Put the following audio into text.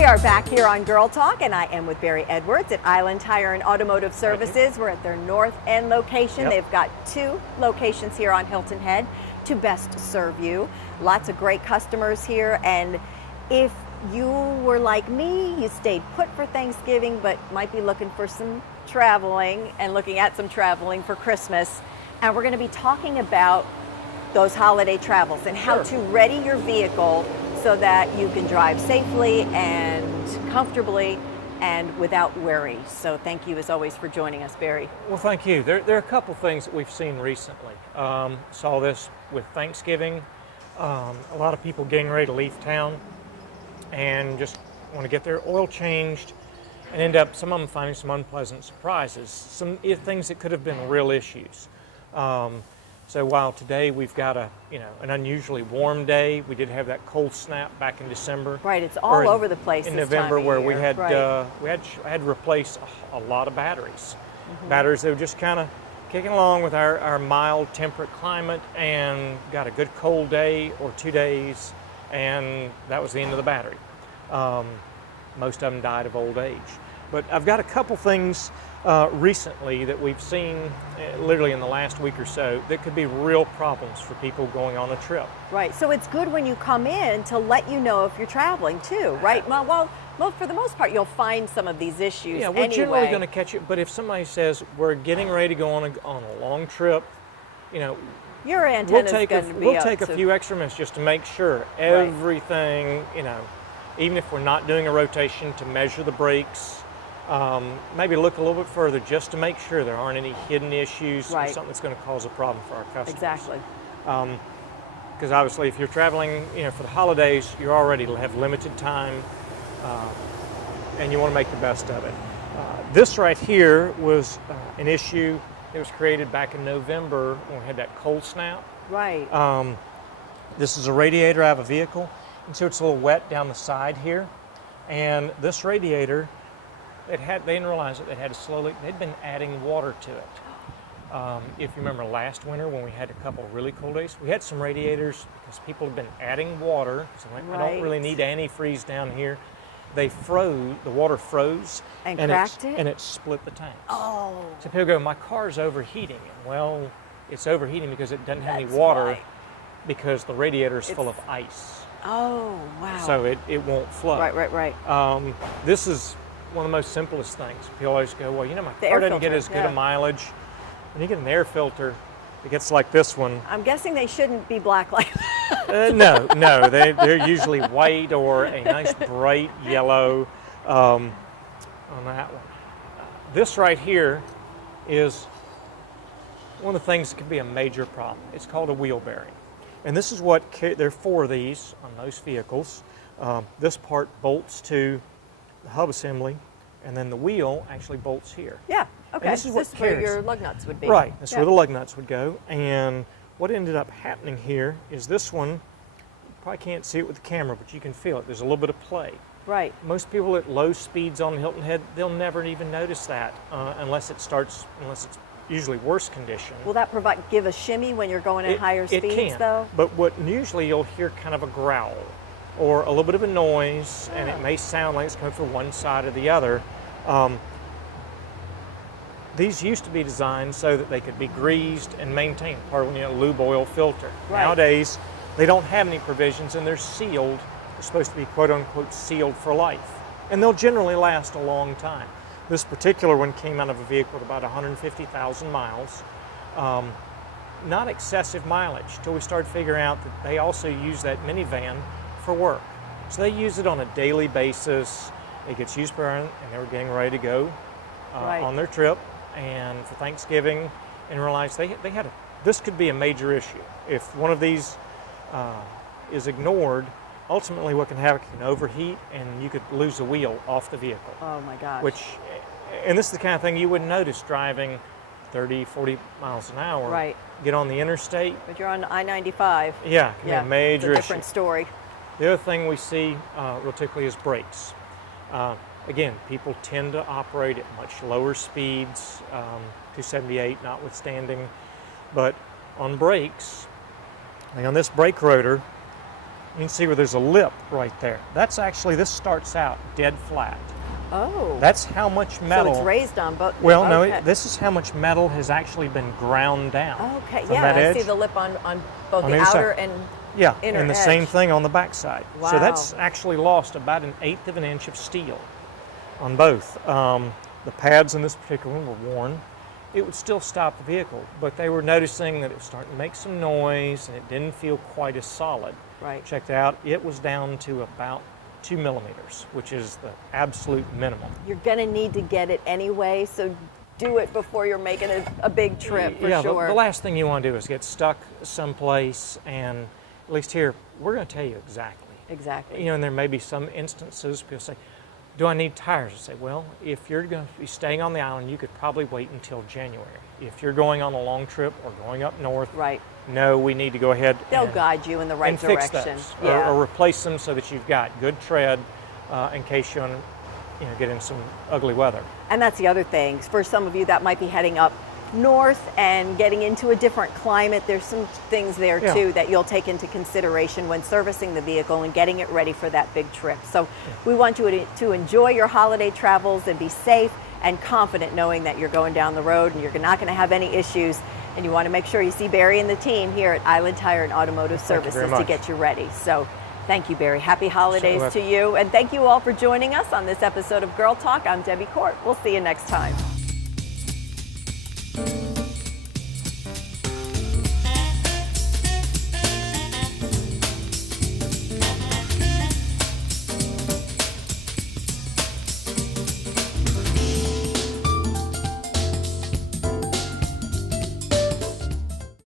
We are back here on Girl Talk, and I am with Barry Edwards at Island Tire and Automotive Services. We're at their North End location. Yep. They've got 2 locations here on Hilton Head to best serve you. Lots of great customers here, and if you were like me, you stayed put for Thanksgiving, but might be looking for some traveling and looking at some traveling for Christmas. And we're going to be talking about those holiday travels and how to ready your vehicle so that you can drive safely and comfortably and without worry. So thank you as always for joining us, Barry. Well, thank you. There are a couple things that we've seen recently. Saw this with Thanksgiving. A lot of people getting ready to leave town and just want to get their oil changed and end up, some of them finding some unpleasant surprises, some things that could have been real issues. So while today we've got an unusually warm day, we did have that cold snap back in December. Right, it's all over the place in this November, time of where year. we had to replace a lot of batteries. Batteries that were just kind of kicking along with our mild temperate climate, and got a good cold day or 2 days, and that was the end of the battery. Most of them died of old age. But I've got a couple things recently that we've seen literally in the last week or so that could be real problems for people going on a trip. Right, so it's good when you come in to let you know if you're traveling too, right? Well, for the most part, you'll find some of these issues. Yeah, we're anyway. generally going to catch it, but if somebody says we're getting ready to go on a long trip, your antenna's we'll take a few extra minutes just to make sure everything, even if we're not doing a rotation, to measure the brakes, maybe look a little bit further just to make sure there aren't any hidden issues or something that's going to cause a problem for our customers. Exactly. Because obviously if you're traveling, for the holidays, you already have limited time, and you want to make the best of it. This right here was an issue that was created back in November when we had that cold snap. Right. This is a radiator out of a vehicle, and so it's a little wet down the side here. And this radiator, they didn't realize it, they'd been adding water to it. If you remember last winter when we had a couple of really cold days, we had some radiators because people had been adding water. So I don't really need antifreeze down here. The water froze. And cracked it? And it split the tanks. Oh. So people go, my car's overheating. Well, it's overheating because it doesn't have any water because the radiator is full of ice. Oh, wow. So it won't flow. Right. This is one of the most simplest things. People always go, well, my car doesn't get as good a mileage. When you get an air filter, it gets like this one. I'm guessing they shouldn't be black like that. No, they're usually white or a nice bright yellow on that one. This right here is one of the things that could be a major problem. It's called a wheel bearing. And this is what, there are 4 of these on most vehicles. This part bolts to the hub assembly, and then the wheel actually bolts here. Yeah, okay. And this is where your lug nuts would be. Right, that's where the lug nuts would go. And what ended up happening here is this one, you probably can't see it with the camera, but you can feel it. There's a little bit of play. Right. Most people at low speeds on Hilton Head, they'll never even notice that unless it's usually worse condition. Will that give a shimmy when you're going at higher speeds, it can, though? But usually you'll hear kind of a growl or a little bit of a noise, and it may sound like it's coming from one side or the other. These used to be designed so that they could be greased and maintained, part of a lube oil filter. Right. Nowadays, they don't have any provisions, and they're sealed. They're supposed to be quote-unquote sealed for life, and they'll generally last a long time. This particular one came out of a vehicle with about 150,000 miles. Not excessive mileage, till we started figuring out that they also use that minivan for work. So they use it on a daily basis. It gets used by and they were getting ready to go on their trip and for Thanksgiving, and realized this could be a major issue. If one of these is ignored, ultimately what can happen, it can overheat and you could lose the wheel off the vehicle. Oh my gosh. And this is the kind of thing you wouldn't notice driving 30, 40 miles an hour. Right. Get on the interstate. But you're on I-95. Yeah, it can be a major it's a different issue. story. The other thing we see real typically is brakes. Again, people tend to operate at much lower speeds, 278 notwithstanding, but on brakes, on this brake rotor, You can see where there's a lip right there. That's actually, this starts out dead flat. Oh. That's how much metal. So it's raised on both. Well, okay. no, this is how much metal has actually been ground down. Okay, from yeah, that I edge. see the lip on both On the either side. outer and Yeah, inner and the edge. same thing on the backside. Wow. So that's actually lost about 1/8 of an inch of steel on both. The pads in this particular one were worn. It would still stop the vehicle, but they were noticing that it was starting to make some noise and it didn't feel quite as solid. Right. Checked out, it was down to about 2 millimeters, which is the absolute minimum. You're gonna need to get it anyway, so do it before you're making a big trip for Yeah, sure. the last thing you want to do is get stuck someplace, and at least here, we're going to tell you exactly. Exactly. You know, and there may be some instances people say, do I need tires? I say, well, if you're going to be staying on the island, you could probably wait until January. If you're going on a long trip or going up north, Right. no, we need to go ahead They'll and, guide you in the right and fix direction. those, Yeah. or replace them so that you've got good tread in case you want to get in some ugly weather. And that's the other thing. For some of you that might be heading up north and getting into a different climate, there's some things there Yeah. too that you'll take into consideration when servicing the vehicle and getting it ready for that big trip. So we want you to enjoy your holiday travels and be safe and confident knowing that you're going down the road and you're not going to have any issues. And you want to make sure you see Barry and the team here at Island Tire and Automotive Thank you very Services to much. get you ready. So thank you, Barry. Happy holidays Sure. to you. And thank you all for joining us on this episode of Girl Talk. I'm Debbie Court. We'll see you next time.